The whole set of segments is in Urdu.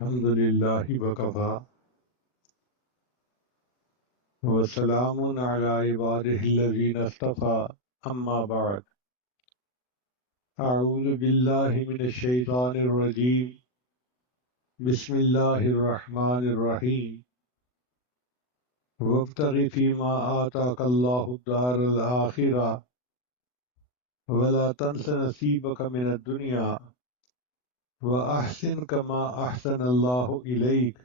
الحمد لله وكفى وسلام على عباده الذين اصطفى أما بعد أعوذ بالله من الشيطان الرجيم بسم الله الرحمن الرحيم وابتغ فيما آتاك الله الدار الآخرة ولا تنس نصيبك من الدنيا وأحسن كما أحسن الله إليك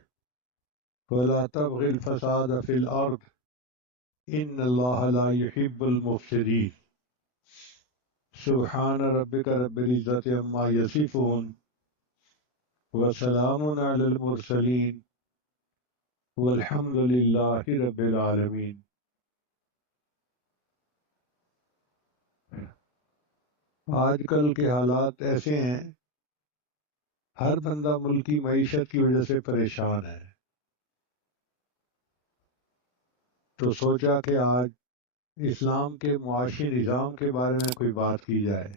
ولا تبغ الفساد في الأرض إن الله لا يحب المفسدين سبحان ربك رب العزة عما يصفون وسلام على المرسلين والحمد لله رب العالمين۔ آج کل کے حالات ایسے ہیں، ہر بندہ ملکی معیشت کی وجہ سے پریشان ہے، تو سوچا کہ آج اسلام کے معاشی نظام کے بارے میں کوئی بات کی جائے۔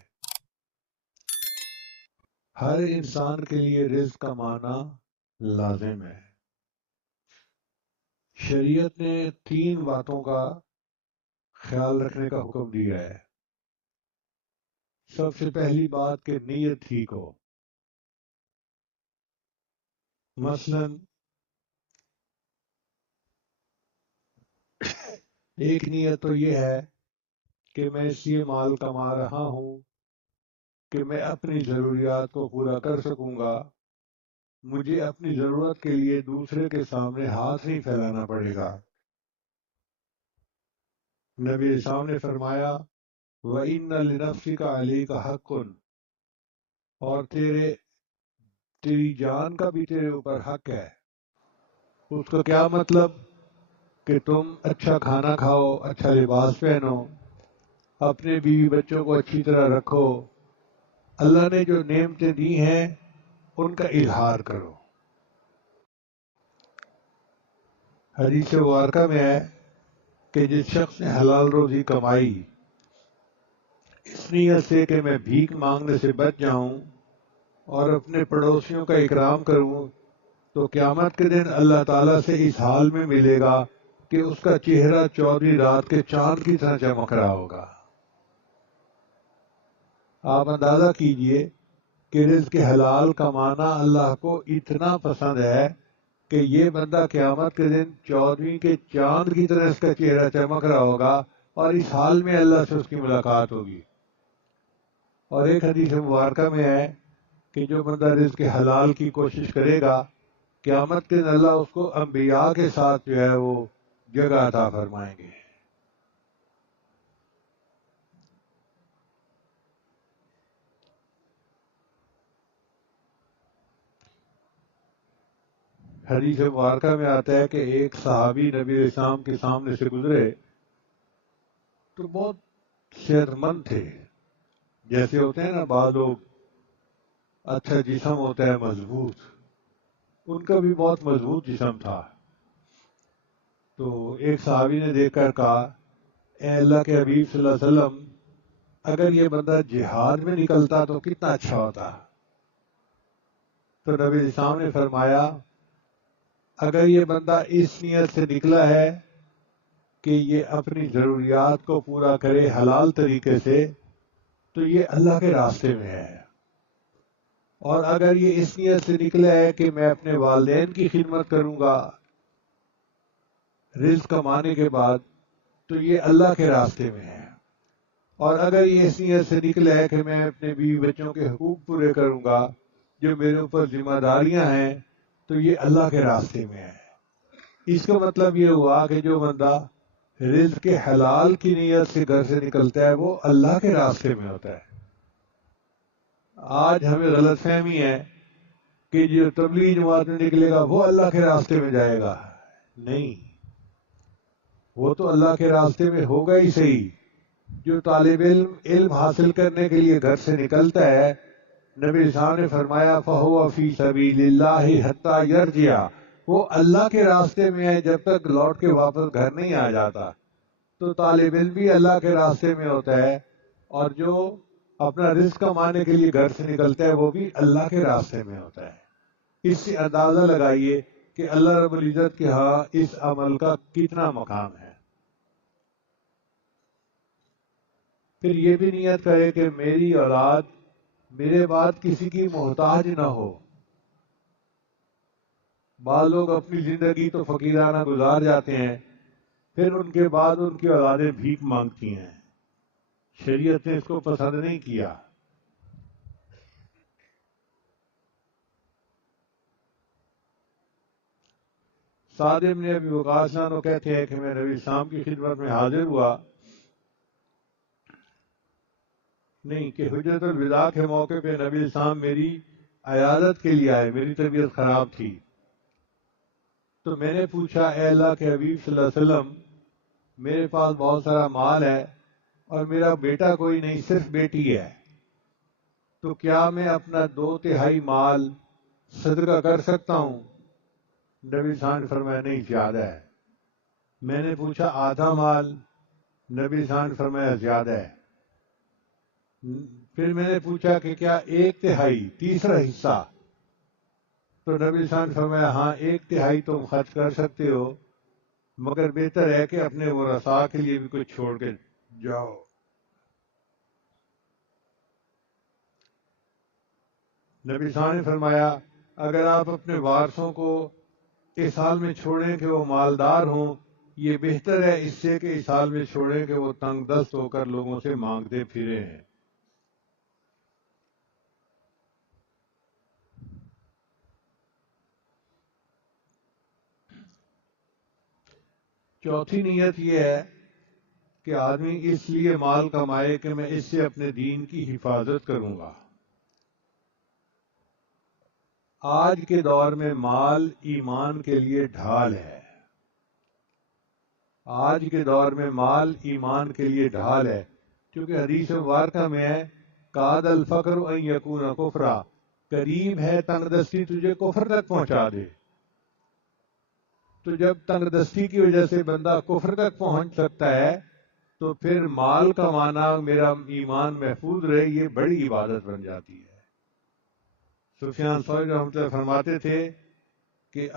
ہر انسان کے لیے رزق کمانا لازم ہے۔ شریعت نے 3 باتوں کا خیال رکھنے کا حکم دیا ہے۔ سب سے پہلی بات کہ نیت ٹھیک ہو۔ مثلا ایک نیت تو یہ ہے کہ میں اس لیے مال کما رہا ہوں کہ میں اپنی ضروریات کو پورا کر سکوں گا، مجھے اپنی ضرورت کے لیے دوسرے کے سامنے ہاتھ نہیں پھیلانا پڑے گا۔ نبی اسلام نے فرمایا وَإِنَّ لِنَفْسِكَ عَلَيْكَ حَقٌّ، اور تیری جان کا بھی تیرے اوپر حق ہے۔ اس کا کیا مطلب؟ کہ تم اچھا کھانا کھاؤ، اچھا لباس پہنو، اپنے بیوی بچوں کو اچھی طرح رکھو، اللہ نے جو نعمتیں دی ہیں ان کا اظہار کرو۔ حدیث مبارکہ میں ہے کہ جس شخص نے حلال روزی کمائی اس نیت سے کہ میں بھیک مانگنے سے بچ جاؤں اور اپنے پڑوسیوں کا اکرام کروں، تو قیامت کے دن اللہ تعالیٰ سے اس حال میں ملے گا کہ اس کا چہرہ 14ویں رات کے چاند کی طرح چمک رہا ہوگا۔ آپ اندازہ کیجئے کہ رزق حلال کمانا اللہ کو اتنا پسند ہے کہ یہ بندہ قیامت کے دن 14ویں کے چاند کی طرح اس کا چہرہ چمک رہا ہوگا اور اس حال میں اللہ سے اس کی ملاقات ہوگی۔ اور ایک حدیث مبارکہ میں ہے کہ جو بندہ رزق حلال کی کوشش کرے گا، قیامت کے دن اللہ اس کو انبیاء کے ساتھ جو ہے وہ جگہ عطا فرمائیں گے۔ حدیث مبارکہ میں آتا ہے کہ ایک صحابی نبی اسلام کے سامنے سے گزرے تو بہت صحت مند تھے، جیسے ہوتے ہیں نا بعض لوگ، اچھا جسم ہوتا ہے مضبوط، ان کا بھی بہت مضبوط جسم تھا۔ تو ایک صحابی نے دیکھ کر کہا اے اللہ کے حبیب صلی اللہ علیہ وسلم، اگر یہ بندہ جہاد میں نکلتا تو کتنا اچھا ہوتا۔ تو نبی اسلام نے فرمایا اگر یہ بندہ اس نیت سے نکلا ہے کہ یہ اپنی ضروریات کو پورا کرے حلال طریقے سے تو یہ اللہ کے راستے میں ہے، اور اگر یہ اس نیت سے نکلا ہے کہ میں اپنے والدین کی خدمت کروں گا رزق کمانے کے بعد تو یہ اللہ کے راستے میں ہے، اور اگر یہ اس نیت سے نکلا ہے کہ میں اپنے بیوی بچوں کے حقوق پورے کروں گا، جو میرے اوپر ذمہ داریاں ہیں، تو یہ اللہ کے راستے میں ہے۔ اس کا مطلب یہ ہوا کہ جو بندہ رزق حلال کی نیت سے گھر سے نکلتا ہے وہ اللہ کے راستے میں ہوتا ہے۔ آج ہمیں غلط فہمی ہے کہ جو تبلیغ جماعت میں نکلے گا وہ اللہ کے راستے میں جائے گا۔ نہیں، وہ تو اللہ کے راستے میں ہوگا ہی صحیح۔ جو طالب علم حاصل کرنے کے لیے گھر سے نکلتا ہے، نبی صاحب نے فرمایا فَهُوَ فِي سَبِيلِ اللَّهِ حَتَّى يَرْجِعَ، وہ اللہ کے راستے میں ہے جب تک لوٹ کے واپس گھر نہیں آ جاتا۔ تو طالب علم بھی اللہ کے راستے میں ہوتا ہے، اور جو اپنا رزق کمانے کے لیے گھر سے نکلتا ہے وہ بھی اللہ کے راستے میں ہوتا ہے۔ اس سے اندازہ لگائیے کہ اللہ رب العزت کے ہاں اس عمل کا کتنا مقام ہے۔ پھر یہ بھی نیت کرے کہ میری اولاد میرے بعد کسی کی محتاج نہ ہو۔ بعض لوگ اپنی زندگی تو فقیرانہ گزار جاتے ہیں، پھر ان کے بعد ان کی اولادیں بھیک مانگتی ہیں۔ شریعت نے اس کو پسند نہیں کیا۔ سعد بن ابی وقاص عنہ کہتے ہیں کہ میں نبی اسلام کی خدمت میں حاضر ہوا، نہیں کہ حجت الوداع کے موقع پہ نبی اسلام میری عیادت کے لیے آئے، میری طبیعت خراب تھی۔ تو میں نے پوچھا، اے اللہ کے حبیب صلی اللہ علیہ وسلم، میرے پاس بہت سارا مال ہے اور میرا بیٹا کوئی نہیں، صرف بیٹی ہے، تو کیا میں اپنا 2/3 مال صدقہ کر سکتا ہوں؟ نبی صاحب نے فرمایا نہیں، زیادہ ہے۔ میں نے پوچھا آدھا مال؟ نبی صاحب نے فرمایا زیادہ ہے۔ پھر میں نے پوچھا کہ کیا 1/3، تیسرا حصہ؟ تو نبی صاحب نے فرمایا ہاں، 1/3 تم خرچ کر سکتے ہو، مگر بہتر ہے کہ اپنے ورثاء کے لیے بھی کچھ چھوڑ کے جاؤ۔ نبی صاحب نے فرمایا اگر آپ اپنے وارثوں کو اس حال میں چھوڑیں کہ وہ مالدار ہوں، یہ بہتر ہے اس سے کہ اس حال میں چھوڑیں کہ وہ تنگ دست ہو کر لوگوں سے مانگتے پھرے ہیں۔ چوتھی نیت یہ ہے کہ آدمی اس لیے مال کمائے کہ میں اس سے اپنے دین کی حفاظت کروں گا۔ آج کے دور میں مال ایمان کے لیے ڈھال ہے۔ آج کے دور میں مال ایمان کے لیے ڈھال ہے، کیونکہ حدیث مبارکہ میں ہے کاد الفقر ان یکون کفرا، قریب ہے تنگ دستی تجھے کفر تک پہنچا دے۔ تو جب تنگ دستی کی وجہ سے بندہ کفر تک پہنچ سکتا ہے تو پھر مال کمانا میرا ایمان محفوظ رہے یہ بڑی عبادت بن جاتی ہے۔ سفیان ثوری رحمۃ اللہ فرماتے تھے کہ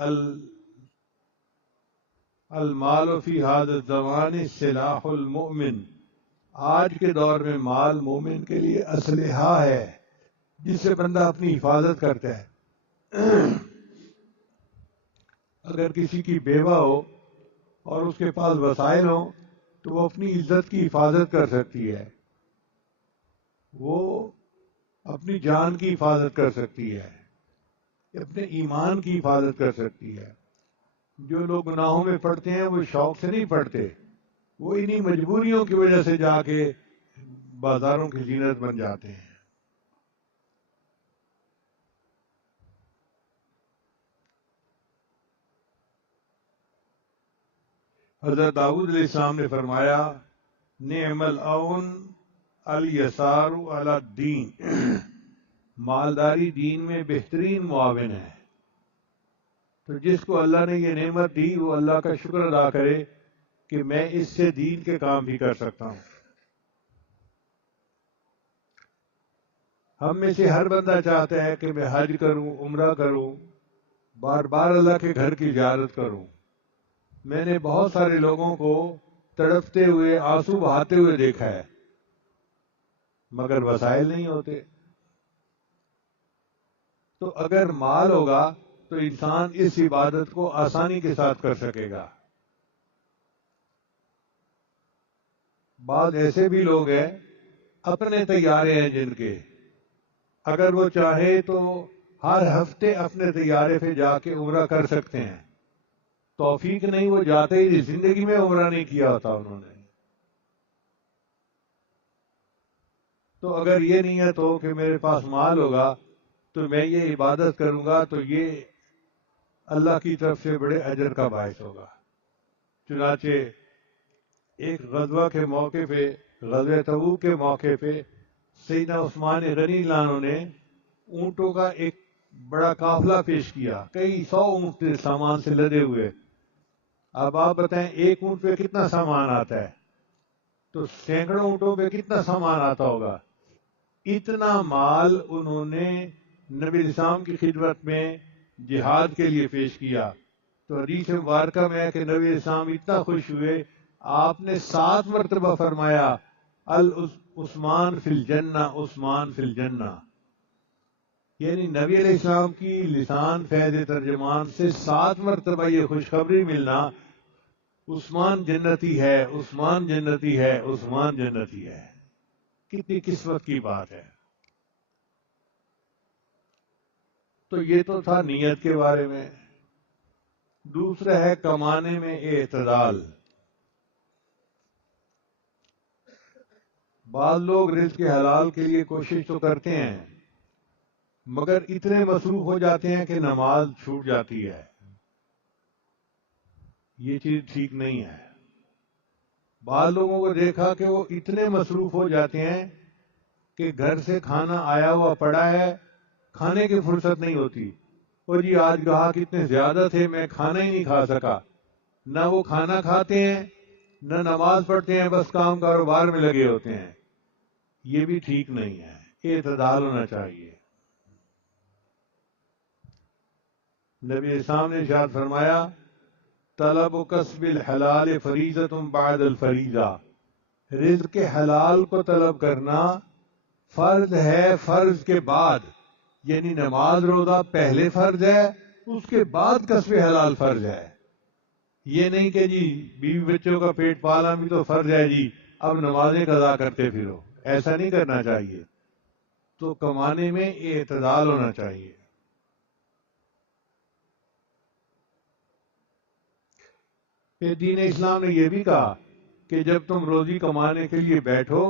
المال فی ھذا الزمان سلاح المؤمن، آج کے دور میں مال مومن کے لیے اسلحہ ہے جس سے بندہ اپنی حفاظت کرتا ہے۔ اگر کسی کی بیوہ ہو اور اس کے پاس وسائل ہوں تو وہ اپنی عزت کی حفاظت کر سکتی ہے، وہ اپنی جان کی حفاظت کر سکتی ہے، اپنے ایمان کی حفاظت کر سکتی ہے۔ جو لوگ گناہوں میں پڑتے ہیں وہ شوق سے نہیں پڑتے، وہ انہی مجبوریوں کی وجہ سے جا کے بازاروں کی زینت بن جاتے ہیں۔ حضرت داؤد علیہ السلام نے فرمایا نعم العون الیسار علی الدین، مالداری دین میں بہترین معاون ہے۔ تو جس کو اللہ نے یہ نعمت دی وہ اللہ کا شکر ادا کرے کہ میں اس سے دین کے کام بھی کر سکتا ہوں۔ ہم میں سے ہر بندہ چاہتا ہے کہ میں حج کروں، عمرہ کروں، بار بار اللہ کے گھر کی زیارت کروں۔ میں نے بہت سارے لوگوں کو تڑپتے ہوئے آنسو بہاتے ہوئے دیکھا ہے، مگر وسائل نہیں ہوتے۔ تو اگر مال ہوگا تو انسان اس عبادت کو آسانی کے ساتھ کر سکے گا۔ بعض ایسے بھی لوگ ہیں اپنے طیارے ہیں جن کے اگر وہ چاہے تو ہر ہفتے اپنے طیارے پہ جا کے عمرہ کر سکتے ہیں، توفیق نہیں، وہ جاتے ہی زندگی میں عمرہ نہیں کیا ہوتا انہوں نے۔ تو اگر یہ نیت ہو کہ میرے پاس مال ہوگا تو میں یہ عبادت کروں گا تو یہ اللہ کی طرف سے بڑے اجر کا باعث ہوگا۔ چنانچہ ایک غزوہ کے موقع پہ، غزوہ تبوک کے موقع پہ سیدنا عثمان غنی عنہ نے اونٹوں کا ایک بڑا قافلہ پیش کیا، کئی 100 اونٹ سامان سے لدے ہوئے۔ اب آپ بتائیں ایک اونٹ پہ کتنا سامان آتا ہے، تو سینکڑوں اونٹوں پہ کتنا سامان آتا ہوگا۔ اتنا مال انہوں نے نبی اسلام کی خدمت میں جہاد کے لیے پیش کیا. تو حدیث مبارکہ میں ہے کہ نبی اسلام اتنا خوش ہوئے، آپ نے 7 مرتبہ فرمایا عثمان فی الجنہ، عثمان فی الجنہ. یعنی نبی علیہ السلام کی لسان فیض ترجمان سے 7 مرتبہ یہ خوشخبری ملنا، عثمان جنتی ہے، عثمان جنتی ہے، عثمان جنتی ہے. کتنی قسمت کی بات ہے. تو یہ تو تھا نیت کے بارے میں. دوسرا ہے کمانے میں اعتدال. بعض لوگ رزق کے حلال کے لیے کوشش تو کرتے ہیں، مگر اتنے مصروف ہو جاتے ہیں کہ نماز چھوٹ جاتی ہے. یہ چیز ٹھیک نہیں ہے. بعض لوگوں کو دیکھا کہ وہ اتنے مصروف ہو جاتے ہیں کہ گھر سے کھانا آیا ہوا پڑا ہے، کھانے کی فرصت نہیں ہوتی. اور جی آج گاہک اتنے زیادہ تھے میں کھانا ہی نہیں کھا سکا. نہ وہ کھانا کھاتے ہیں نہ نماز پڑھتے ہیں، بس کام کاروبار میں لگے ہوتے ہیں. یہ بھی ٹھیک نہیں ہے. اعتدال ہونا چاہیے. نبی اسلام نے ارشاد فرمایا طلب و کسب الحلال فریضۃ بعد الفریضہ. رزق کے حلال کو طلب کرنا فرض ہے فرض کے بعد. یعنی نماز روزہ پہلے فرض ہے، اس کے بعد کسب حلال فرض ہے. یہ نہیں کہ جی بیوی بچوں کا پیٹ پالنا بھی تو فرض ہے جی اب نمازیں قضا کرتے پھرو. ایسا نہیں کرنا چاہیے. تو کمانے میں اعتدال ہونا چاہیے. پھر دین اسلام نے یہ بھی کہا کہ جب تم روزی کمانے کے لیے بیٹھو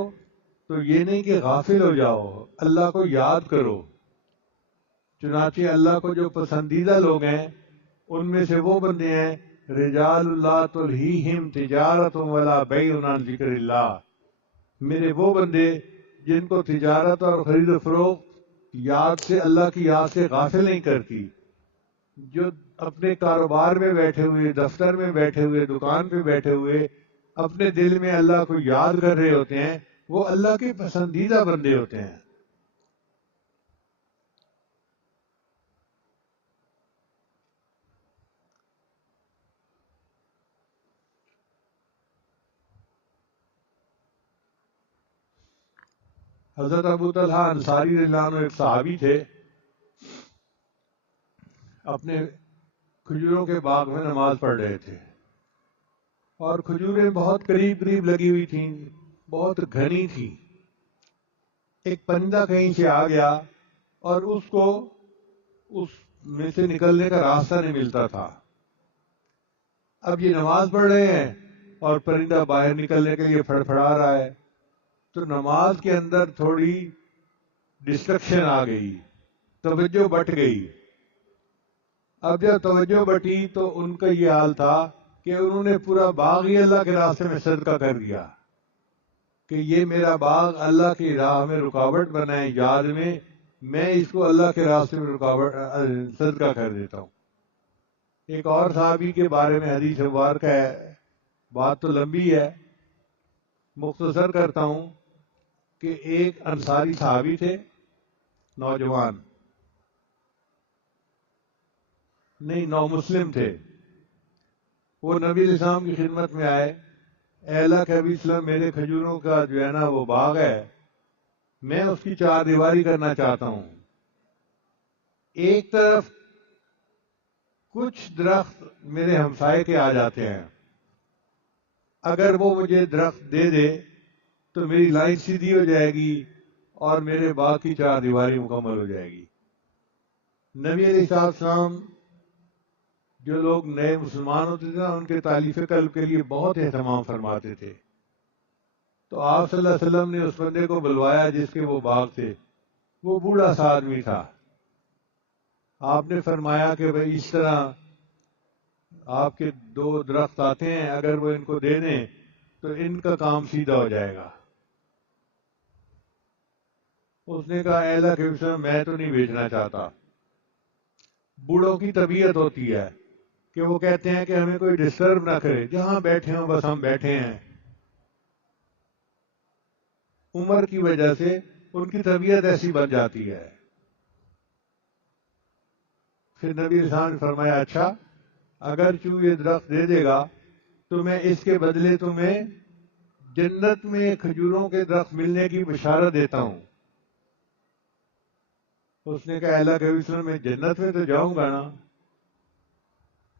تو یہ نہیں کہ غافل ہو جاؤ، اللہ کو یاد کرو. چنانچہ اللہ کو جو پسندیدہ لوگ ہیں ان میں سے وہ بندے ہیں رجال اللہ تلہیہم تجارت ولا بیع عن ذکر اللہ. میرے وہ بندے جن کو تجارت اور خرید و فروخت یاد سے، اللہ کی یاد سے غافل نہیں کرتی. جو اپنے کاروبار میں بیٹھے ہوئے، دفتر میں بیٹھے ہوئے، دکان پہ بیٹھے ہوئے اپنے دل میں اللہ کو یاد کر رہے ہوتے ہیں، وہ اللہ کے پسندیدہ بندے ہوتے ہیں. حضرت ابو طلحہ انصاری رضی اللہ عنہ ایک صحابی تھے. اپنے کھجوروں کے باغ میں نماز پڑھ رہے تھے اور کھجوریں بہت قریب قریب لگی ہوئی تھیں، بہت گھنی تھی. ایک پرندہ کہیں سے آ گیا اور اس کو اس میں سے نکلنے کا راستہ نہیں ملتا تھا. اب یہ نماز پڑھ رہے ہیں اور پرندہ باہر نکلنے کے لیے پھڑپھڑا رہا ہے. تو نماز کے اندر تھوڑی ڈسٹرکشن آ گئی، توجہ بٹ گئی. اب جب توجہ بٹی تو ان کا یہ حال تھا کہ انہوں نے پورا باغ ہی اللہ کے راستے میں صدقہ کر دیا کہ یہ میرا باغ اللہ کی راہ میں رکاوٹ بنا ہے یاد میں اس کو اللہ کے راستے میں رکاوٹ صدقہ کر دیتا ہوں. ایک اور صحابی کے بارے میں حدیث مبارکہ ہے، بات تو لمبی ہے، مختصر کرتا ہوں کہ ایک انصاری صحابی تھے، نوجوان نہیں نو مسلم تھے. وہ نبی علیہ السلام کی خدمت میں آئے، اے اللہ کے نبی وسلم میرے کھجوروں کا جو ہے نا وہ باغ ہے، میں اس کی 4 دیواری کرنا چاہتا ہوں. ایک طرف کچھ درخت میرے ہمسائے کے آ جاتے ہیں، اگر وہ مجھے درخت دے دے تو میری لائن سیدھی ہو جائے گی اور میرے باغ کی 4 دیواری مکمل ہو جائے گی. نبی علیہ السلام جو لوگ نئے مسلمان ہوتے تھے ان کے تالیف قلب کے لیے بہت اہتمام فرماتے تھے. تو آپ صلی اللہ علیہ وسلم نے اس بندے کو بلوایا جس کے وہ باغ تھے. وہ بوڑھا سا آدمی تھا. آپ نے فرمایا کہ بھئی اس طرح آپ کے 2 درخت آتے ہیں، اگر وہ ان کو دے دیں تو ان کا کام سیدھا ہو جائے گا. اس نے کہا اے اللہ کے وسلم میں تو نہیں بیچنا چاہتا. بوڑھوں کی طبیعت ہوتی ہے کہ وہ کہتے ہیں کہ ہمیں کوئی ڈسٹرب نہ کرے، جہاں بیٹھے ہوں بس ہم بیٹھے ہیں. عمر کی وجہ سے ان کی طبیعت ایسی بن جاتی ہے. پھر نبی علیہ السلام نے فرمایا اچھا اگر تو یہ درخت دے دے گا تو میں اس کے بدلے تمہیں جنت میں کھجوروں کے درخت ملنے کی بشارت دیتا ہوں. اس نے کہا اللہ کے نبی صلی اللہ علیہ وسلم میں جنت میں تو جاؤں گا نا.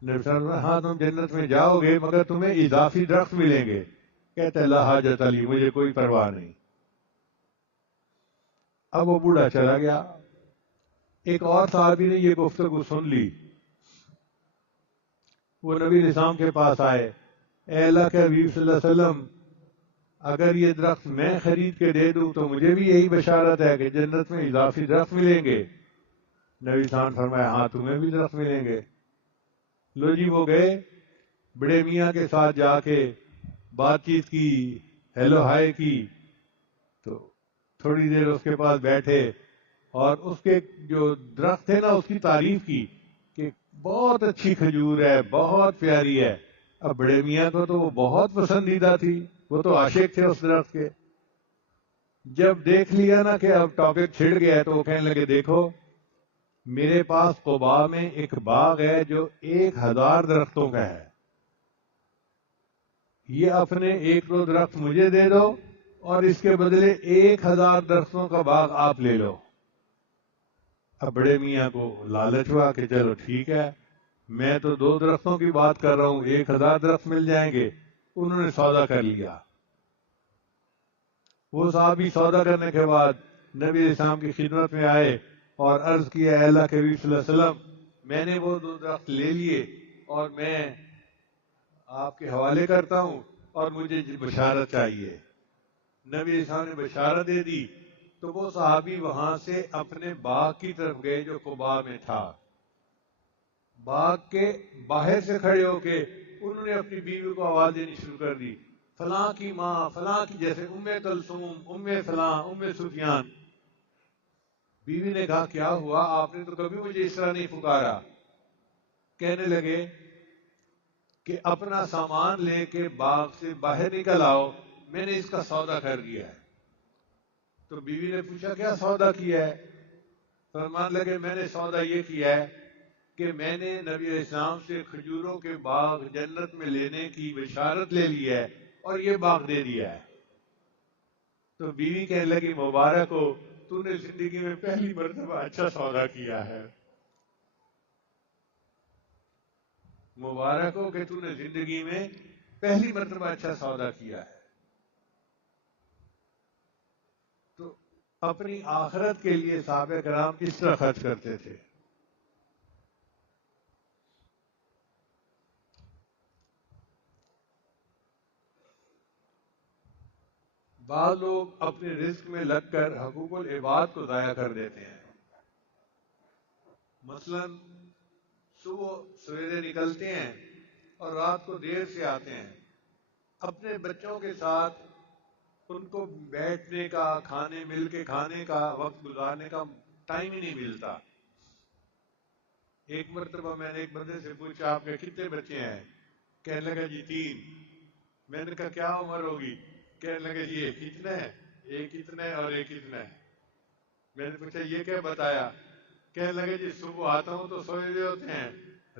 نبی صلی اللہ علیہ وسلم ہاں تم جنت میں جاؤ گے مگر تمہیں اضافی درخت ملیں گے. کہتے لا حاجت علی مجھے کوئی پرواہ نہیں. اب وہ بوڑھا چلا گیا. ایک اور صحابی نے یہ گفتگو سن لی. وہ نبی علیہ السلام کے پاس آئے. اے اللہ کے حبیب صلی اللہ علیہ وسلم اگر یہ درخت میں خرید کے دے دوں تو مجھے بھی یہی بشارت ہے کہ جنت میں اضافی درخت ملیں گے. نبی علیہ السلام نے فرمایا ہاں تمہیں بھی درخت ملیں گے. لو جی وہ گئے بڑے میاں کے ساتھ جا کے بات چیت کی, ہیلو ہائے کی. تو تھوڑی دیر اس کے پاس بیٹھے اور اس کے جو درخت تھے نا اس کی تعریف کی کہ بہت اچھی کھجور ہے, بہت پیاری ہے. اب بڑے میاں کو تو وہ بہت پسندیدہ تھی, وہ تو عاشق تھے اس درخت کے. جب دیکھ لیا نا کہ اب ٹاپک چھڑ گیا ہے تو وہ کہنے لگے دیکھو میرے پاس قباء میں ایک باغ ہے جو 1000 درختوں کا ہے. یہ اپنے 1-2 درخت مجھے دے دو اور اس کے بدلے 1000 درختوں کا باغ آپ لے لو. اب بڑے میاں کو لالچ ہوا کہ چلو ٹھیک ہے, میں تو 2 درختوں کی بات کر رہا ہوں, 1000 درخت مل جائیں گے. انہوں نے سودا کر لیا. وہ صحابی سودا کرنے کے بعد نبی علیہ السلام کی خدمت میں آئے اور عرض کیا اے اللہ کے نبی صلی اللہ علیہ وسلم میں نے وہ 2 درخت لے لیے اور میں آپ کے حوالے کرتا ہوں اور مجھے بشارت چاہیے. نبی علیہ السلام نے بشارت دے دی تو وہ صحابی وہاں سے اپنے باغ کی طرف گئے جو قباء میں تھا. باغ کے باہر سے کھڑے ہو کے انہوں نے اپنی بیوی کو آواز دینی شروع کر دی, فلاں کی ماں فلاں کی, جیسے ام کلثوم, ام فلاں, ام سفیان. بیوی نے کہا کیا ہوا, آپ نے تو کبھی مجھے اس طرح نہیں پکارا. کہنے لگے کہ اپنا سامان لے کے باغ سے باہر نکل آؤ, میں نے اس کا سودا کر دیا ہے. تو بیوی نے پوچھا کیا سودا کیا ہے؟ فرمان لگے میں نے سودا یہ کیا ہے کہ میں نے نبی علیہ السلام سے کھجوروں کے باغ جنت میں لینے کی بشارت لے لی ہے اور یہ باغ دے دیا ہے. تو بیوی کہنے لگی مبارک ہو, تو نے زندگی میں پہلی مرتبہ اچھا سودا کیا ہے. مبارک ہو کہ تو نے زندگی میں پہلی مرتبہ اچھا سودا کیا ہے. تو اپنی آخرت کے لیے صحابہ کرام کس طرح خرچ کرتے تھے. بعض لوگ اپنے رزق میں لگ کر حقوق العباد کو ضائع کر دیتے ہیں. مثلا صبح سویرے نکلتے ہیں اور رات کو دیر سے آتے ہیں. اپنے بچوں کے ساتھ ان کو بیٹھنے کا, کھانے مل کے کھانے کا, وقت گزارنے کا ٹائم ہی نہیں ملتا. ایک مرتبہ میں نے ایک بندے سے پوچھا آپ کے کتنے بچے ہیں؟ کہنے لگا جی 3. میں نے کہا کیا عمر ہوگی؟ کہنے لگے جی ایک اتنا ہے, ایک اتنا ہے اور ایک اتنا ہے. میں نے پوچھا یہ کیا بتایا؟ کہنے لگے جی صبح آتا ہوں تو سوئے ہوئے ہوتے ہیں,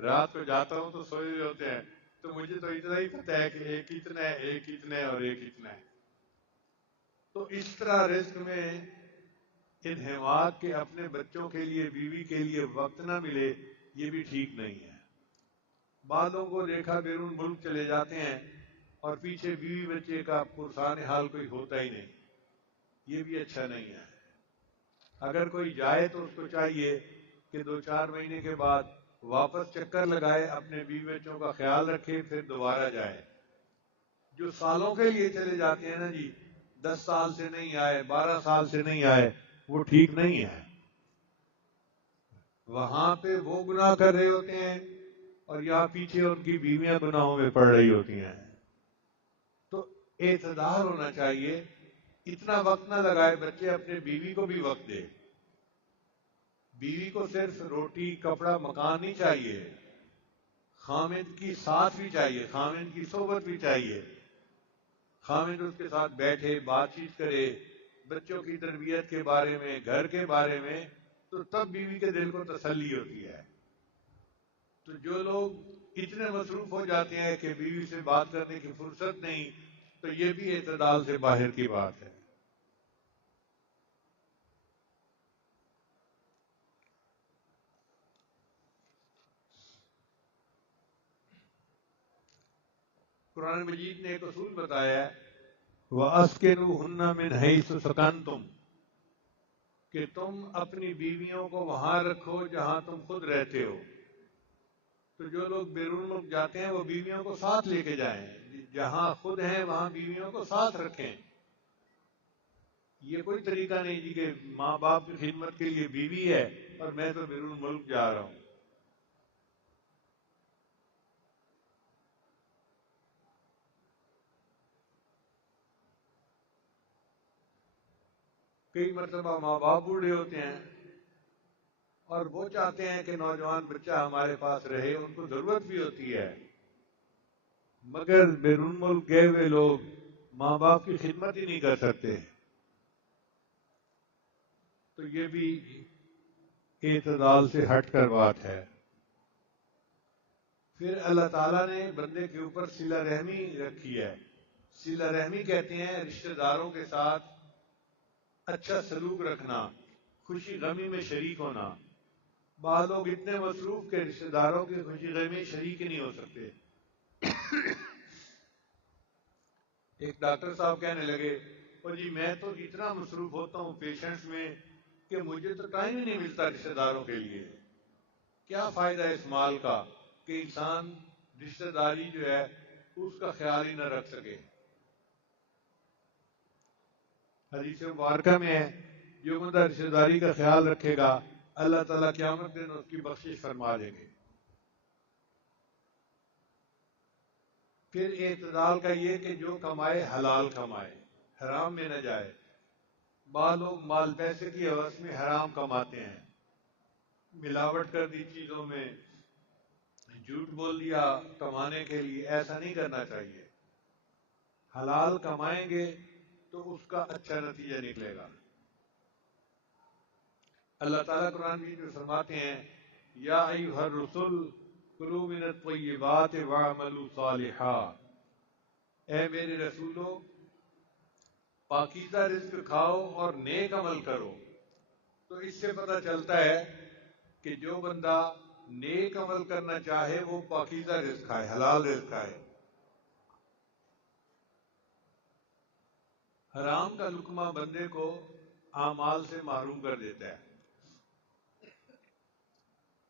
رات کو جاتا ہوں تو سوئے ہوئے ہوتے ہیں, تو مجھے تو اتنا ہی پتہ ہے کہ ایک اتنا ہے, ایک اتنا ہے اور ایک اتنا ہے. تو اس طرح رزق میں انہماک کے اپنے بچوں کے لیے, بیوی کے لیے وقت نہ ملے, یہ بھی ٹھیک نہیں ہے. بعضوں کو دیکھا بیرون ملک چلے جاتے ہیں اور پیچھے بیوی بچے کا پرسان حال کوئی ہوتا ہی نہیں. یہ بھی اچھا نہیں ہے. اگر کوئی جائے تو اس کو چاہیے کہ 2-4 مہینے کے بعد واپس چکر لگائے, اپنے بیوی بچوں کا خیال رکھے, پھر دوبارہ جائے. جو سالوں کے لیے چلے جاتے ہیں نا جی, 10 سال سے نہیں آئے, 12 سال سے نہیں آئے, وہ ٹھیک نہیں ہے. وہاں پہ وہ گناہ کر رہے ہوتے ہیں اور یہاں پیچھے ان کی بیویاں گناہوں میں پڑ رہی ہوتی ہیں. تو اعتدال ہونا چاہیے. اتنا وقت نہ لگائے, بچے اپنے بیوی کو بھی وقت دے. بیوی کو صرف روٹی کپڑا مکان نہیں چاہیے, خامد کی ساتھ بھی چاہیے, خامد کی صحبت بھی چاہیے. خامد اس کے ساتھ بیٹھے, بات چیت کرے, بچوں کی تربیت کے بارے میں, گھر کے بارے میں, تو تب بیوی کے دل کو تسلی ہوتی ہے. تو جو لوگ اتنے مصروف ہو جاتے ہیں کہ بیوی سے بات کرنے کی فرصت نہیں، تو یہ بھی اعتدال سے باہر کی بات ہے۔ قرآن مجید نے ایک اصول بتایا ہے، وَأَسْكِنُوهُنَّ مِنْ حَيْثُ سَكَنْتُمْ، کہ تم اپنی بیویوں کو وہاں رکھو جہاں تم خود رہتے ہو۔ تو جو لوگ بیرون ملک جاتے ہیں وہ بیویوں کو ساتھ لے کے جائیں، جہاں خود ہیں وہاں بیویوں کو ساتھ رکھیں۔ یہ کوئی طریقہ نہیں جی کہ ماں باپ کی خدمت کے لیے بیوی ہے اور میں تو بیرون ملک جا رہا ہوں۔ کئی مرتبہ ماں باپ بوڑھے ہوتے ہیں اور وہ چاہتے ہیں کہ نوجوان بچہ ہمارے پاس رہے، ان کو ضرورت بھی ہوتی ہے، مگر بیرون ملک گئے ہوئے لوگ ماں باپ کی خدمت ہی نہیں کر سکتے۔ تو یہ بھی اعتدال سے ہٹ کر بات ہے۔ پھر اللہ تعالیٰ نے بندے کے اوپر صلہ رحمی رکھی ہے۔ صلہ رحمی کہتے ہیں رشتہ داروں کے ساتھ اچھا سلوک رکھنا، خوشی غمی میں شریک ہونا۔ بعض لوگ اتنے مصروف کہ رشتہ داروں کی خوشی غمی میں شریک ہی نہیں ہو سکتے۔ ایک ڈاکٹر صاحب کہنے لگے، اور جی میں تو اتنا مصروف ہوتا ہوں پیشنٹس میں کہ مجھے تو ٹائم ہی نہیں ملتا رشتہ داروں کے لیے۔ کیا فائدہ ہے اس مال کا کہ انسان رشتہ داری جو ہے اس کا خیال ہی نہ رکھ سکے۔ حدیث مبارکہ میں ہے، جو بندہ رشتہ داری کا خیال رکھے گا اللہ تعالیٰ قیامت دن اس کی بخشش فرما دیں گے۔ پھر اعتدال کا یہ کہ جو کمائے حلال کمائے، حرام میں نہ جائے۔ بعض لوگ مال پیسے کی ہوس میں حرام کماتے ہیں، ملاوٹ کر دی چیزوں میں، جھوٹ بول دیا کمانے کے لیے۔ ایسا نہیں کرنا چاہیے۔ حلال کمائیں گے تو اس کا اچھا نتیجہ نکلے گا۔ اللہ تعالیٰ قرآن میں فرماتے ہیں، یا ایھا الرسل کلوا من الطیبات واعملوا صالحا، اے میرے رسولو پاکیزہ رزق کھاؤ اور نیک عمل کرو۔ تو اس سے پتہ چلتا ہے کہ جو بندہ نیک عمل کرنا چاہے وہ پاکیزہ رزق کھائے، حلال رزق کھائے۔ حرام کا لقمہ بندے کو اعمال سے محروم کر دیتا ہے۔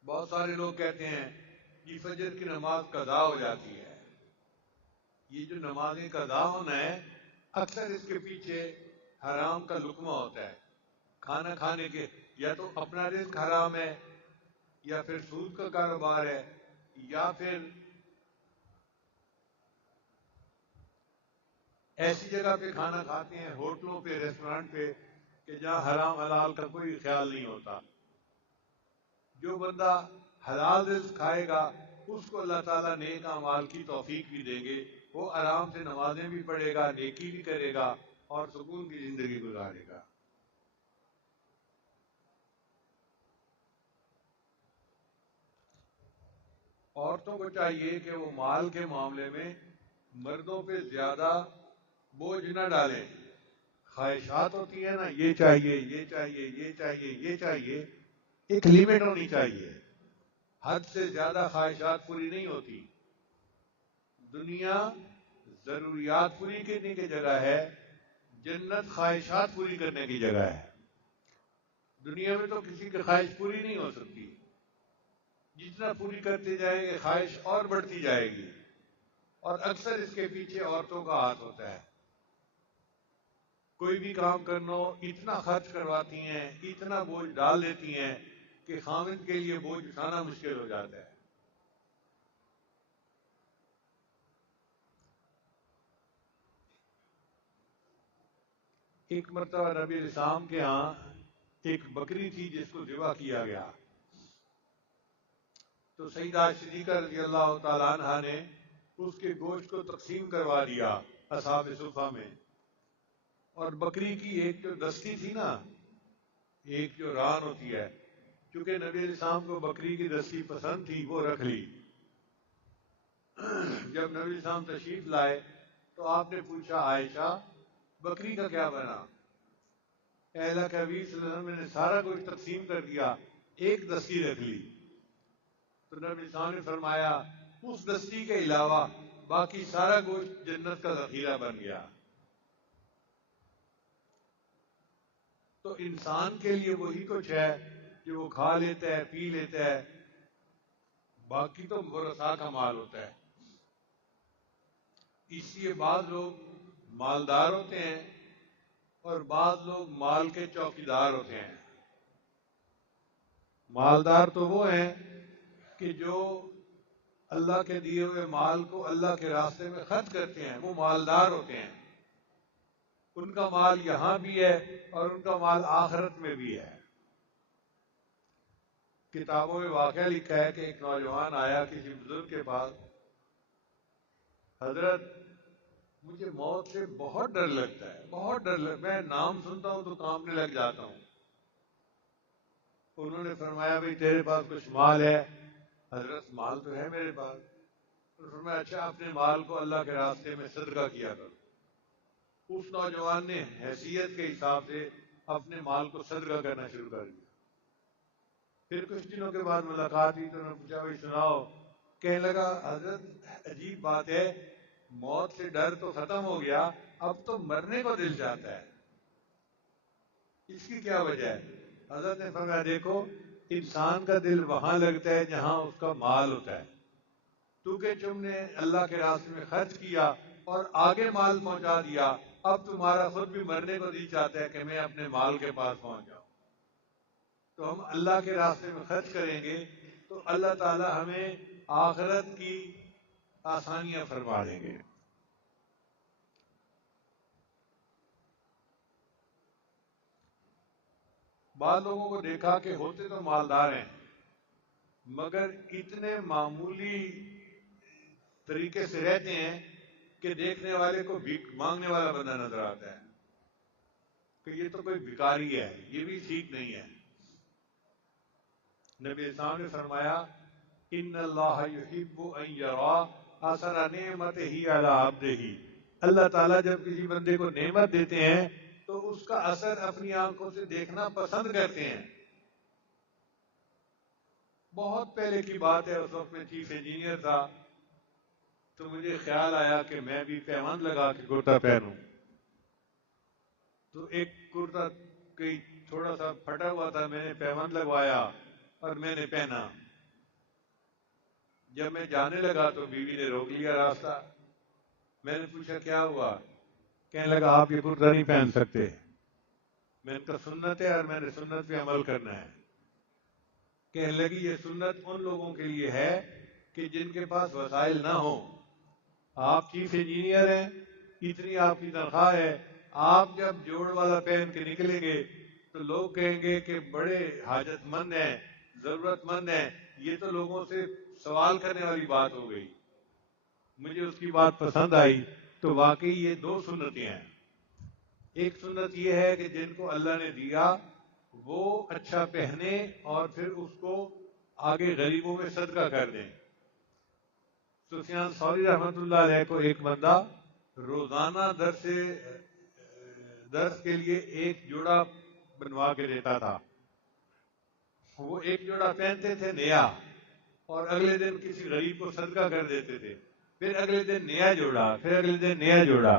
بہت سارے لوگ کہتے ہیں کہ فجر کی نماز قضا ہو جاتی ہے۔ یہ جو نمازیں قضا ہونا ہے اکثر اس کے پیچھے حرام کا لقمہ ہوتا ہے۔ کھانا کھانے کے یا تو اپنا رزق حرام ہے، یا پھر سود کا کاروبار ہے، یا پھر ایسی جگہ پہ کھانا کھاتے ہیں، ہوٹلوں پہ، ریسٹورانٹ پہ، کہ جہاں حرام حلال کا کوئی خیال نہیں ہوتا۔ جو بندہ حلال رزق کھائے گا اس کو اللہ تعالیٰ نیک اعمال کی توفیق بھی دیں گے، وہ آرام سے نمازیں بھی پڑھے گا، نیکی بھی کرے گا اور سکون کی زندگی گزارے گا۔ عورتوں کو چاہیے کہ وہ مال کے معاملے میں مردوں پہ زیادہ بوجھ نہ ڈالیں۔ خواہشات ہوتی ہیں نا، یہ چاہیے، یہ چاہیے، یہ چاہیے، یہ چاہیے، ایک لیمٹ ہونی چاہیے۔ حد سے زیادہ خواہشات پوری نہیں ہوتی۔ دنیا ضروریات پوری کرنے کی جگہ ہے، جنت خواہشات پوری کرنے کی جگہ ہے۔ دنیا میں تو کسی کی خواہش پوری نہیں ہو سکتی۔ جتنا پوری کرتے جائیں گے خواہش اور بڑھتی جائے گی، اور اکثر اس کے پیچھے عورتوں کا ہاتھ ہوتا ہے۔ کوئی بھی کام کرنا ہو اتنا خرچ کرواتی ہیں، اتنا بوجھ ڈال دیتی ہیں کہ خاوند کے لیے بوجھ اٹھانا مشکل ہو جاتا ہے۔ ایک مرتبہ نبی اسلام کے ہاں ایک بکری تھی جس کو ذبح کیا گیا، تو سیدہ صدیقہ رضی اللہ تعالیٰ عنہ نے اس کے گوشت کو تقسیم کروا دیا اصحاب صفہ میں، اور بکری کی ایک جو دستی تھی نا، ایک جو ران ہوتی ہے، چونکہ نبی علیہ السلام کو بکری کی دستی پسند تھی، وہ رکھ لی۔ جب نبی علیہ السلام تشریف لائے تو آپ نے پوچھا عائشہ بکری کا کیا بنا؟ اے اللہ کے حبیب صلی اللہ علیہ وسلم نے سارا کچھ تقسیم کر دیا، ایک دستی رکھ لی۔ تو نبی علیہ السلام نے فرمایا اس دستی کے علاوہ باقی سارا گوشت جنت کا ذخیرہ بن گیا۔ تو انسان کے لیے وہی کچھ ہے جو وہ کھا لیتا ہے، پی لیتا ہے، باقی تو ورثاء کا مال ہوتا ہے۔ اس لیے بعض لوگ مالدار ہوتے ہیں اور بعض لوگ مال کے چوکیدار ہوتے ہیں۔ مالدار تو وہ ہیں کہ جو اللہ کے دیے ہوئے مال کو اللہ کے راستے میں خرچ کرتے ہیں، وہ مالدار ہوتے ہیں۔ ان کا مال یہاں بھی ہے اور ان کا مال آخرت میں بھی ہے۔ کتابوں میں واقعہ لکھا ہے کہ ایک نوجوان آیا کسی بزرگ کے پاس، حضرت مجھے موت سے بہت ڈر لگتا ہے، بہت ڈر لگتا ہے، میں نام سنتا ہوں تو کانپنے لگ جاتا ہوں۔ انہوں نے فرمایا بھئی تیرے پاس کچھ مال ہے؟ حضرت مال تو ہے میرے پاس۔ انہوں نے فرمایا اچھا اپنے مال کو اللہ کے راستے میں صدقہ کیا کرو۔ اس نوجوان نے حیثیت کے حساب سے اپنے مال کو صدقہ کرنا شروع کر دیا۔ پھر کچھ دنوں کے بعد ملاقات ہوئی تو انہوں نے پوچھا بھئی سناؤ؟ کہنے لگا حضرت عجیب بات ہے، موت سے ڈر تو ختم ہو گیا، اب تو مرنے کو دل چاہتا ہے، اس کی کیا وجہ ہے؟ حضرت نے فرمایا دیکھو انسان کا دل وہاں لگتا ہے جہاں اس کا مال ہوتا ہے، کیونکہ تم نے اللہ کے راستے میں خرچ کیا اور آگے مال پہنچا دیا، اب تمہارا خود بھی مرنے کو دل چاہتا ہے کہ میں اپنے مال کے پاس پہنچ جاؤں۔ تو ہم اللہ کے راستے میں خرچ کریں گے تو اللہ تعالی ہمیں آخرت کی آسانیاں فرما دیں گے۔ بعض لوگوں کو دیکھا کہ ہوتے تو مالدار ہیں مگر اتنے معمولی طریقے سے رہتے ہیں کہ دیکھنے والے کو بھیک مانگنے والا بندہ نظر آتا ہے کہ یہ تو کوئی بھکاری ہے، یہ بھی ٹھیک نہیں ہے۔ نبی اسلام نے فرمایا ان اللہ یحب ان یرا اثر نعمتہ علی عبدہ، اللہ تعالیٰ جب کسی بندے کو نعمت دیتے ہیں تو اس کا اثر اپنی آنکھوں سے دیکھنا پسند کرتے ہیں۔ بہت پہلے کی بات ہے، اس وقت میں چیف انجینئر تھا، تو مجھے خیال آیا کہ میں بھی پیوند لگا کے کرتا پہنوں۔ تو ایک کرتا کئی تھوڑا سا پھٹا ہوا تھا، میں نے پیوند لگوایا اور میں نے پہنا۔ جب میں جانے لگا تو بیوی نے روک لیا راستہ۔ میں نے پوچھا کیا ہوا؟ کہنے لگا آپ یہ کرتا نہیں پہن سکتے۔ میں نے کہا سنت ہے اور میں نے سنت پہ عمل کرنا ہے۔ کہنے لگی یہ سنت ان لوگوں کے لیے ہے کہ جن کے پاس وسائل نہ ہوں۔ آپ چیف انجینئر ہیں، اتنی آپ کی تنخواہ ہے، آپ جب جوڑ والا پہن کے نکلیں گے تو لوگ کہیں گے کہ بڑے حاجت مند ہیں، ضرورت مند ہیں، یہ تو لوگوں سے سوال کرنے والی بات ہو گئی۔ مجھے اس کی بات پسند آئی۔ تو واقعی یہ دو سنتیں ہیں۔ ایک سنت یہ ہے کہ جن کو اللہ نے دیا وہ اچھا پہنے اور پھر اس کو آگے غریبوں میں صدقہ کر دیں۔ سفیان ثوری رحمۃ اللہ علیہ کو ایک بندہ روزانہ درس کے لیے ایک جوڑا بنوا کے دیتا تھا۔ وہ ایک جوڑا پہنتے تھے نیا اور اگلے دن کسی غریب کو صدقہ کر دیتے تھے، پھر اگلے دن نیا جوڑا، پھر اگلے دن نیا جوڑا۔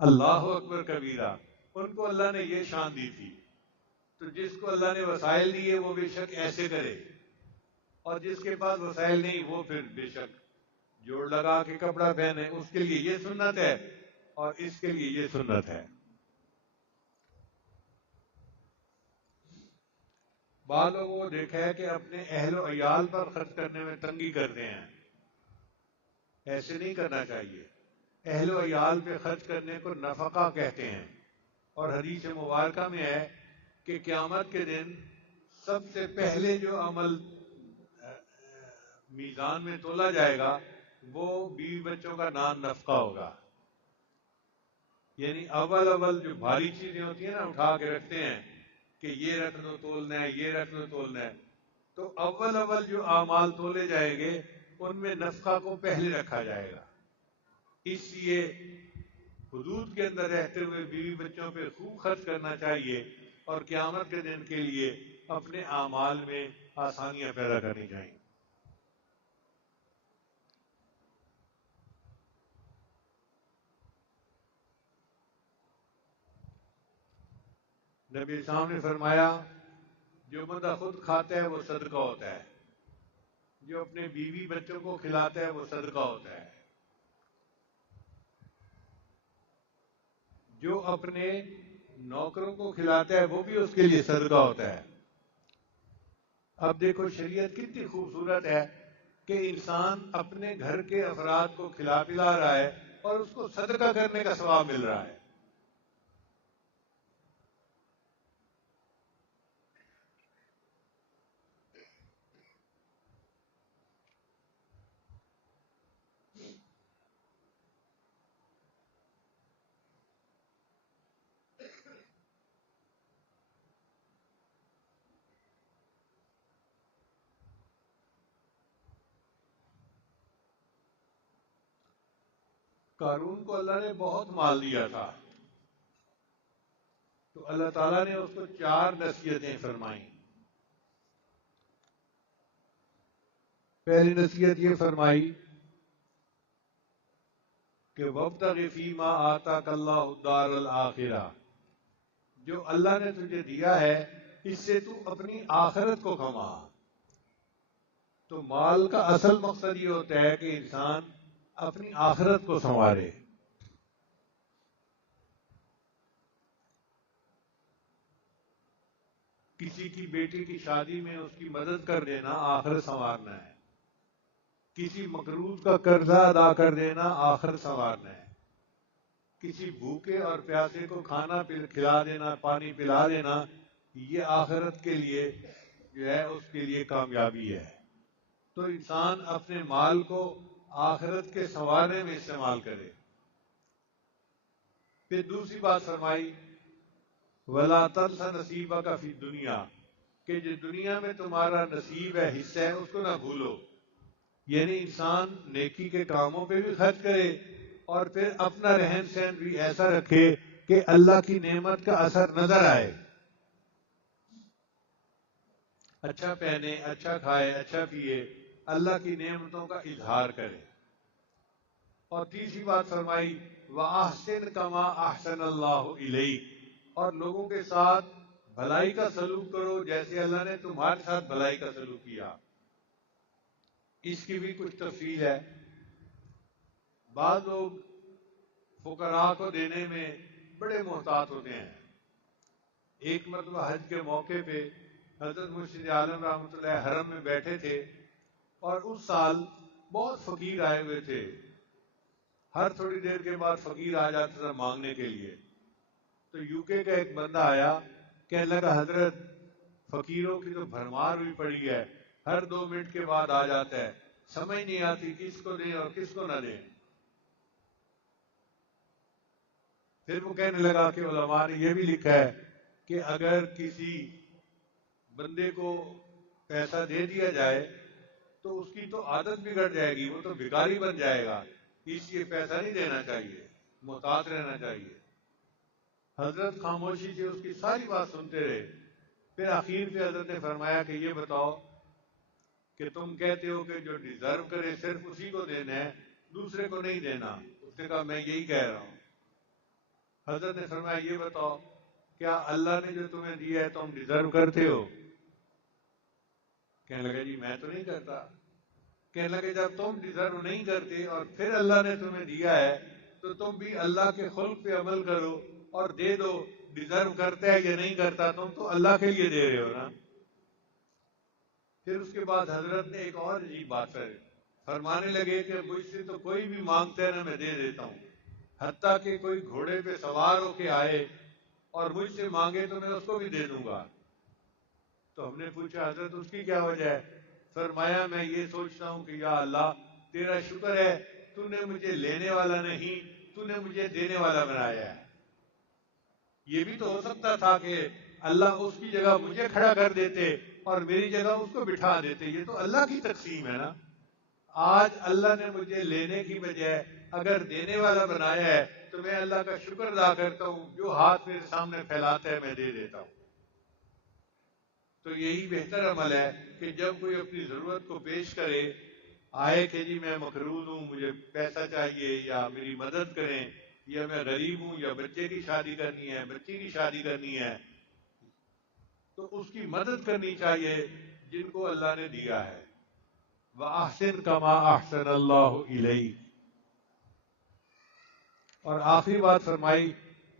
اللہ اکبر کبیرہ، ان کو اللہ نے یہ شان دی تھی۔ تو جس کو اللہ نے وسائل دیے وہ بے شک ایسے کرے، اور جس کے پاس وسائل نہیں وہ پھر بے شک جوڑ لگا کے کپڑا پہنے، اس کے لیے یہ سنت ہے اور اس کے لیے یہ سنت ہے۔ بعض لوگوں کو دیکھا ہے کہ اپنے اہل و عیال پر خرچ کرنے میں تنگی کرتے ہیں، ایسے نہیں کرنا چاہیے۔ اہل و عیال پہ خرچ کرنے کو نفقہ کہتے ہیں، اور حدیث مبارکہ میں ہے کہ قیامت کے دن سب سے پہلے جو عمل میزان میں تولا جائے گا وہ بیوی بچوں کا نان نفقہ ہوگا۔ یعنی اول جو بھاری چیزیں ہوتی ہیں نا اٹھا کے رکھتے ہیں کہ یہ رکن تولنا ہے، یہ رکن تولنا ہے، تو اول جو اعمال تولے جائیں گے ان میں نفقہ کو پہلے رکھا جائے گا۔ اس لیے حدود کے اندر رہتے ہوئے بیوی بچوں پہ خوب خرچ کرنا چاہیے، اور قیامت کے دن کے لیے اپنے اعمال میں آسانیاں پیدا کرنی چاہیے۔ نبی اسلام نے فرمایا جو بندہ خود کھاتا ہے وہ صدقہ ہوتا ہے، جو اپنے بیوی بچوں کو کھلاتا ہے وہ صدقہ ہوتا ہے، جو اپنے نوکروں کو کھلاتا ہے وہ بھی اس کے لیے صدقہ ہوتا ہے۔ اب دیکھو شریعت کتنی خوبصورت ہے کہ انسان اپنے گھر کے افراد کو کھلا پلا رہا ہے اور اس کو صدقہ کرنے کا ثواب مل رہا ہے۔ قارون کو اللہ نے بہت مال دیا تھا، تو اللہ تعالیٰ نے اس کو 4 نصیحتیں فرمائیں۔ پہلی نصیحت یہ فرمائی کہ وَابْتَغِ فِيمَا آتَاكَ اللَّهُ الدَّارَ الْآخِرَةَ، جو اللہ نے تجھے دیا ہے اس سے تو اپنی آخرت کو کما۔ تو مال کا اصل مقصد یہ ہوتا ہے کہ انسان اپنی آخرت کو سنوارے۔ کسی کی بیٹی کی شادی میں اس کی مدد کر دینا آخرت سنوارنا ہے، کسی مقروض کا قرضہ ادا کر دینا آخرت سنوارنا ہے، کسی بھوکے اور پیاسے کو کھانا کھلا دینا، پانی پلا دینا، یہ آخرت کے لیے جو ہے اس کے لیے کامیابی ہے۔ تو انسان اپنے مال کو آخرت کے سنوارنے میں استعمال کرے۔ پھر دوسری بات فرمائی وَلَا تَنْسَ نَصِيبَكَ فِي الدُّنْيَا، کہ جو دنیا میں تمہارا نصیب ہے، حصہ ہے، اس کو نہ بھولو۔ یعنی انسان نیکی کے کاموں پہ بھی خرچ کرے اور پھر اپنا رہن سہن بھی ایسا رکھے کہ اللہ کی نعمت کا اثر نظر آئے، اچھا پہنے، اچھا کھائے، اچھا پیے، اللہ کی نعمتوں کا اظہار کرے۔ اور تیسری بات فرمائی وَأَحْسِنْ كَمَا أَحْسَنَ اللَّهُ إِلَيْكَ، اور لوگوں کے ساتھ بھلائی کا سلوک کرو جیسے اللہ نے تمہارے ساتھ بھلائی کا سلوک کیا۔ اس کی بھی کچھ تفصیل ہے۔ بعض لوگ فقراء کو دینے میں بڑے محتاط ہوتے ہیں۔ ایک مرتبہ حج کے موقع پہ حضرت مرشد عالم رحمۃ اللہ حرم میں بیٹھے تھے، اور اس سال بہت فقیر آئے ہوئے تھے، ہر تھوڑی دیر کے بعد فقیر آ جاتا تھا مانگنے کے لیے۔ تو یو کے کا ایک بندہ آیا، کہنے لگا حضرت فقیروں کی تو بھرمار ہوئی پڑی ہے، ہر 2 منٹ کے بعد آ جاتا ہے، سمجھ نہیں آتی کس کو دیں اور کس کو نہ دیں۔ پھر وہ کہنے لگا کہ علماء نے یہ بھی لکھا ہے کہ اگر کسی بندے کو پیسہ دے دیا جائے تو اس کی تو عادت بگڑ جائے گی، وہ تو بھکاری بن جائے گا، اس لیے پیسہ نہیں دینا چاہیے، محتاط رہنا چاہیے۔ حضرت خاموشی سے اس کی ساری بات سنتے رہے۔ پھر آخر پہ حضرت نے فرمایا کہ یہ بتاؤ کہ تم کہتے ہو کہ جو ڈیزرو کرے صرف اسی کو دینا ہے، دوسرے کو نہیں دینا۔ اس نے کہا میں یہی کہہ رہا ہوں۔ حضرت نے فرمایا یہ بتاؤ کیا اللہ نے جو تمہیں دیا ہے تم ڈیزرو کرتے ہو؟ کہنے لگا جی میں تو نہیں کرتا۔ کہنے لگے جب تم ڈیزرو نہیں کرتے اور پھر اللہ نے تمہیں دیا ہے تو تم بھی اللہ کے خلق پہ عمل کرو اور دے دو۔ ڈیزرو کرتا ہے یا نہیں کرتا، تم تو اللہ کے لیے دے رہے ہو نا۔ پھر اس کے بعد حضرت نے ایک اور عجیب بات کری، فرمانے لگے کہ مجھ سے تو کوئی بھی مانگتا ہے نا میں دے دیتا ہوں، حتیٰ کہ کوئی گھوڑے پہ سوار ہو کے آئے اور مجھ سے مانگے تو میں اس کو بھی دے دوں گا۔ تو ہم نے پوچھا حضرت اس کی کیا وجہ ہے؟ فرمایا میں یہ سوچتا ہوں کہ یا اللہ تیرا شکر ہے تو نے مجھے لینے والا نہیں، تو نے مجھے دینے والا بنایا ہے۔ یہ بھی تو ہو سکتا تھا کہ اللہ اس کی جگہ مجھے کھڑا کر دیتے اور میری جگہ اس کو بٹھا دیتے. یہ تو اللہ کی تقسیم ہے نا. آج اللہ نے مجھے لینے کی بجائے اگر دینے والا بنایا ہے تو میں اللہ کا شکر ادا کرتا ہوں. جو ہاتھ میرے سامنے پھیلاتا ہے میں دے دیتا ہوں. تو یہی بہتر عمل ہے کہ جب کوئی اپنی ضرورت کو پیش کرے، آئے کہ جی میں مقروض ہوں، مجھے پیسہ چاہیے، یا میری مدد کریں، یا میں غریب ہوں، یا بچے کی شادی کرنی ہے، بچی کی شادی کرنی ہے، تو اس کی مدد کرنی چاہیے جن کو اللہ نے دیا ہے. وَأَحْسِنْ كَمَا أَحْسَنَ اللَّهُ إِلَيْكَ. اور آخری بات فرمائی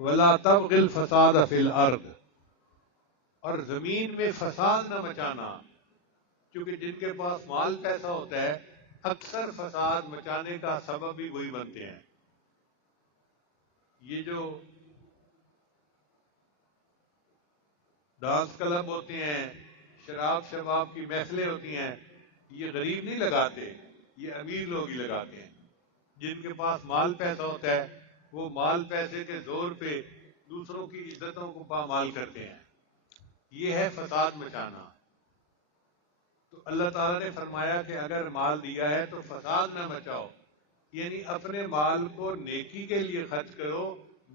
وَلَا تَبْغِ الْفَسَادَ فِي الْأَرْضِ. اور زمین میں فساد نہ مچانا، کیونکہ جن کے پاس مال پیسہ ہوتا ہے اکثر فساد مچانے کا سبب بھی وہی بنتے ہیں. یہ جو ڈانس کلب ہوتے ہیں، شراب شباب کی محفلیں ہوتی ہیں، یہ غریب نہیں لگاتے، یہ امیر لوگ ہی لگاتے ہیں. جن کے پاس مال پیسہ ہوتا ہے وہ مال پیسے کے زور پہ دوسروں کی عزتوں کو پامال کرتے ہیں. یہ ہے فساد مچانا. تو اللہ تعالیٰ نے فرمایا کہ اگر مال دیا ہے تو فساد نہ مچاؤ، یعنی اپنے مال کو نیکی کے لیے خرچ کرو،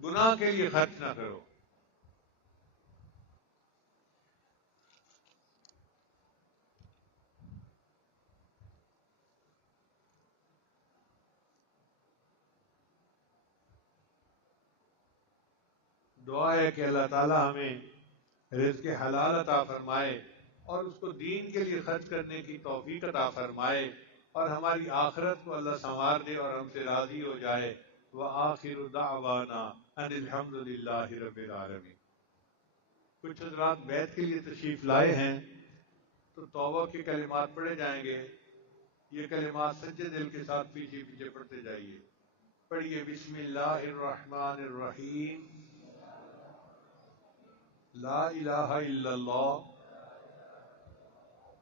گناہ کے لیے خرچ نہ کرو. دعا ہے کہ اللہ تعالیٰ ہمیں رزق حلال عطا فرمائے اور اس کو دین کے لیے خرچ کرنے کی توفیق عطا فرمائے، اور ہماری آخرت کو اللہ سنوار دے اور ہم سے راضی ہو جائے. وآخر دعوانا ان الحمد للہ رب العالمین. کچھ حضرات بیت کے لیے تشریف لائے ہیں تو توبہ کے کلمات پڑھے جائیں گے. یہ کلمات سچے دل کے ساتھ پیچھے پیچھے پڑھتے جائیے. پڑھیے بسم اللہ الرحمن الرحیم. لا الہ الا اللہ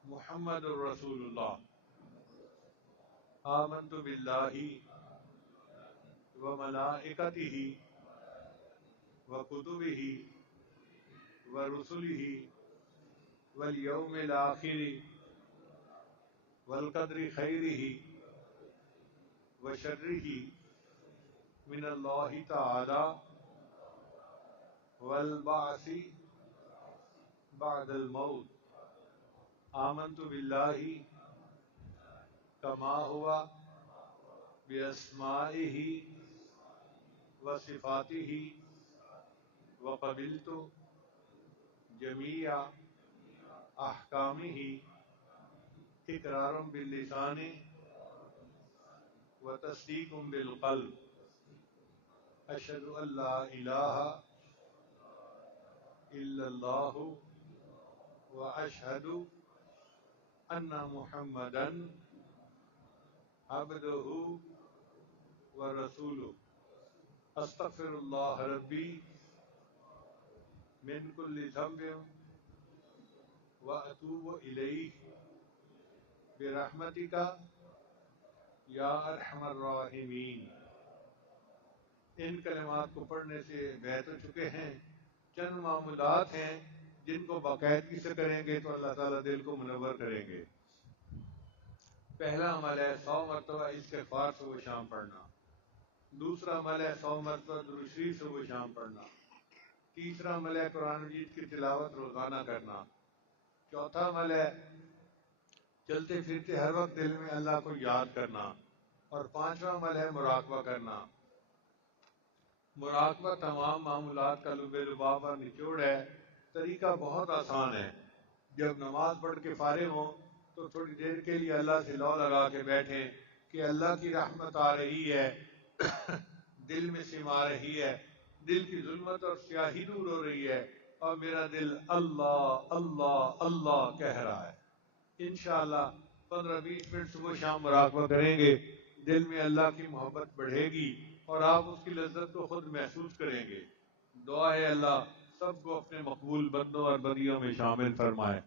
محمد الرسول اللہ. آمنت باللہ وملائکتہ وکتبہ ورسلہ والیوم الآخر والقدر خیرہ وشرہ من اللہ تعالی والبعث بعد الموت. آمنت باللہ کما ہوا باسمائہ وصفاتہ وقبلت جمیع احکامہ اقرار باللسان وتصدیق بالقلب. اشہد ان لا الہ الا اللہ واشہد ان محمدا عبدہ ورسولہ. استغفر اللہ ربی من کل ذنب واتوب الیہ برحمتک یا ارحم الراحمین. ان کلمات کو پڑھنے سے بیت ہو چکے ہیں. چند معمولات ہیں جن کو باقاعدگی سے کریں گے تو اللہ تعالیٰ دل کو منور کریں گے. پہلا عمل ہے 100 مرتبہ استغفار صبح شام پڑھنا. دوسرا عمل ہے 100 مرتبہ درود شریف صبح شام پڑھنا. تیسرا عمل ہے قرآن مجید کی تلاوت روزانہ کرنا. چوتھا عمل ہے چلتے پھرتے ہر وقت دل میں اللہ کو یاد کرنا. اور پانچواں عمل ہے مراقبہ کرنا. مراقبہ تمام معمولات کا لب لباب اور نچوڑ ہے. طریقہ بہت آسان ہے. جب نماز پڑھ کے فارغ ہوں تو تھوڑی دیر کے لیے اللہ سے لو لگا کے بیٹھیں کہ اللہ کی رحمت آ رہی ہے، دل میں سما رہی ہے، دل کی ظلمت اور سیاہی دور ہو رہی ہے اور میرا دل اللہ اللہ اللہ کہہ رہا ہے. انشاءاللہ 15-20 منٹ صبح شام مراقبہ کریں گے، دل میں اللہ کی محبت بڑھے گی اور آپ اس کی لذت کو خود محسوس کریں گے. دعا ہے اللہ سب کو اپنے مقبول بندوں اور بندیوں میں شامل فرمائے.